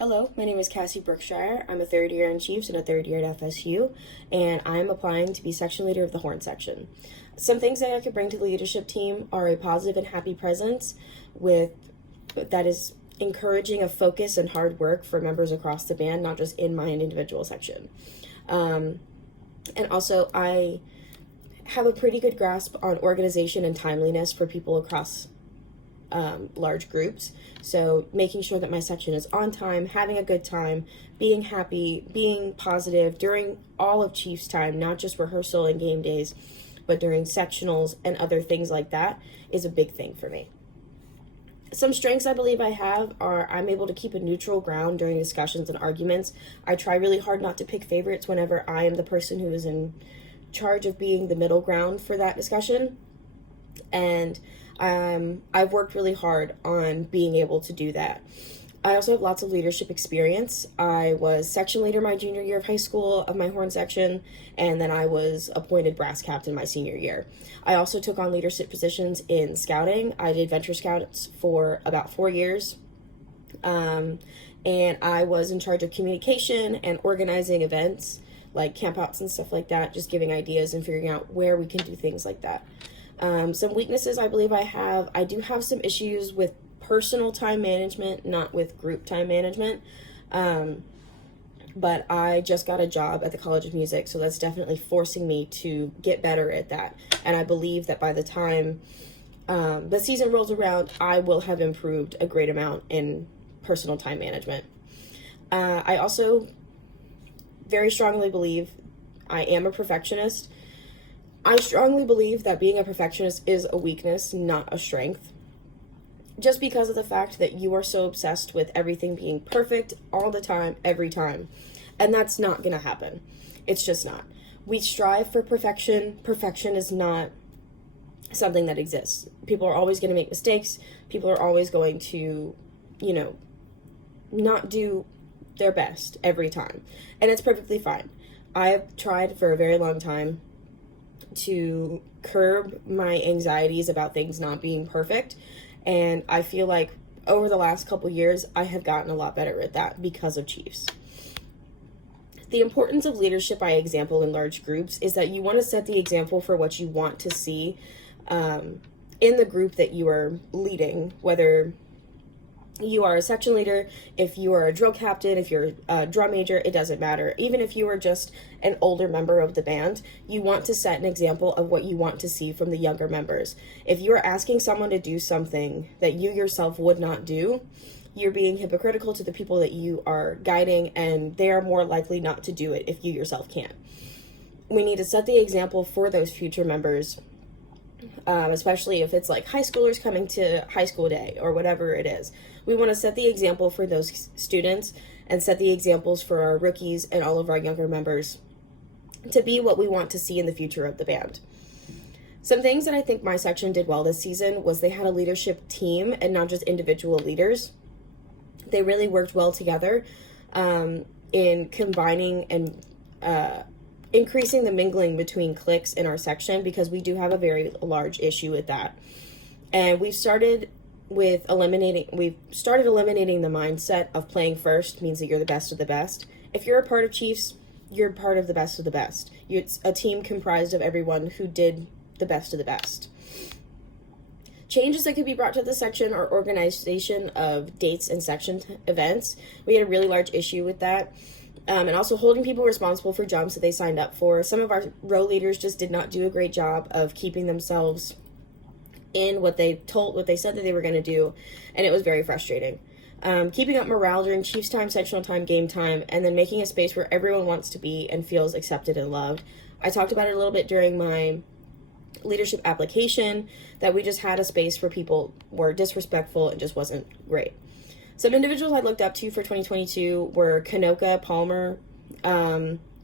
Hello, my name is Cassie Brookshire. I'm a third year in Chiefs and a third year at FSU, and I'm applying to be section leader of the Horn section. Some things that I could bring to the leadership team are a positive and happy presence with that is encouraging of focus and hard work for members across the band, not just in my individual section. And also, I have a pretty good grasp on organization and timeliness for people across large groups. So making sure that my section is on time, having a good time, being happy, being positive during all of Chiefs time, not just rehearsal and game days, but during sectionals and other things like that is a big thing for me. Some strengths I believe I have are I'm able to keep a neutral ground during discussions and arguments. I try really hard not to pick favorites whenever I am the person who is in charge of being the middle ground for that discussion. And I've worked really hard on being able to do that. I also have lots of leadership experience. I was section leader my junior year of high school of my horn section, and then I was appointed brass captain my senior year. I also took on leadership positions in scouting. I did venture scouts for about 4 years, and I was in charge of communication and organizing events like campouts and stuff like that, just giving ideas and figuring out where we can do things like that. Some weaknesses I believe I do have some issues with personal time management, not with group time management. But I just got a job at the College of Music, so that's definitely forcing me to get better at that. And I believe that by the time the season rolls around, I will have improved a great amount in personal time management. I also very strongly believe I am a perfectionist. I strongly believe that being a perfectionist is a weakness, not a strength. Just because of the fact that you are so obsessed with everything being perfect all the time, every time. And that's not going to happen. It's just not. We strive for perfection. Perfection is not something that exists. People are always going to make mistakes. People are always going to, not do their best every time. And it's perfectly fine. I've tried for a very long time to curb my anxieties about things not being perfect, and I feel like over the last couple years I have gotten a lot better at that because of Chiefs. The importance of leadership by example in large groups is that you want to set the example for what you want to see in the group that you are leading, whether you are a section leader, if you are a drill captain, if you're a drum major, it doesn't matter. Even if you are just an older member of the band, you want to set an example of what you want to see from the younger members. If you are asking someone to do something that you yourself would not do, you're being hypocritical to the people that you are guiding, and they are more likely not to do it if you yourself can't. We need to set the example for those future members, especially if it's like high schoolers coming to high school day or whatever it is. We want to set the example for those students and set the examples for our rookies and all of our younger members to be what we want to see in the future of the band. Some things that I think my section did well this season was they had a leadership team and not just individual leaders. They really worked well together in combining and increasing the mingling between cliques in our section, because we do have a very large issue with that. And we've started eliminating the mindset of playing first means that you're the best of the best. If you're a part of Chiefs, you're part of the best of the best. It's a team comprised of everyone who did the best of the best. Changes that could be brought to the section are organization of dates and section events. We had a really large issue with that. And also holding people responsible for jumps that they signed up for. Some of our row leaders just did not do a great job of keeping themselves in what they said that they were going to do, and it was very frustrating. Keeping up morale during Chiefs time, sectional time, game time, and then making a space where everyone wants to be and feels accepted and loved. I talked about it a little bit during my leadership application, that we just had a space where people were disrespectful and just wasn't great. Some individuals I looked up to for 2022 were Kanoka Palmer.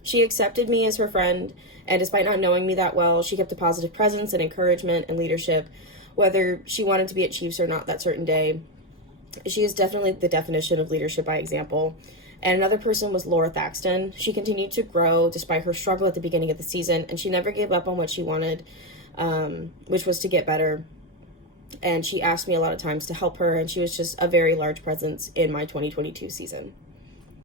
She accepted me as her friend, and despite not knowing me that well, she kept a positive presence and encouragement and leadership, whether she wanted to be at Chiefs or not that certain day. She is definitely the definition of leadership by example. And another person was Laura Thaxton. She continued to grow despite her struggle at the beginning of the season, and she never gave up on what she wanted, which was to get better. And she asked me a lot of times to help her, and she was just a very large presence in my 2022 season.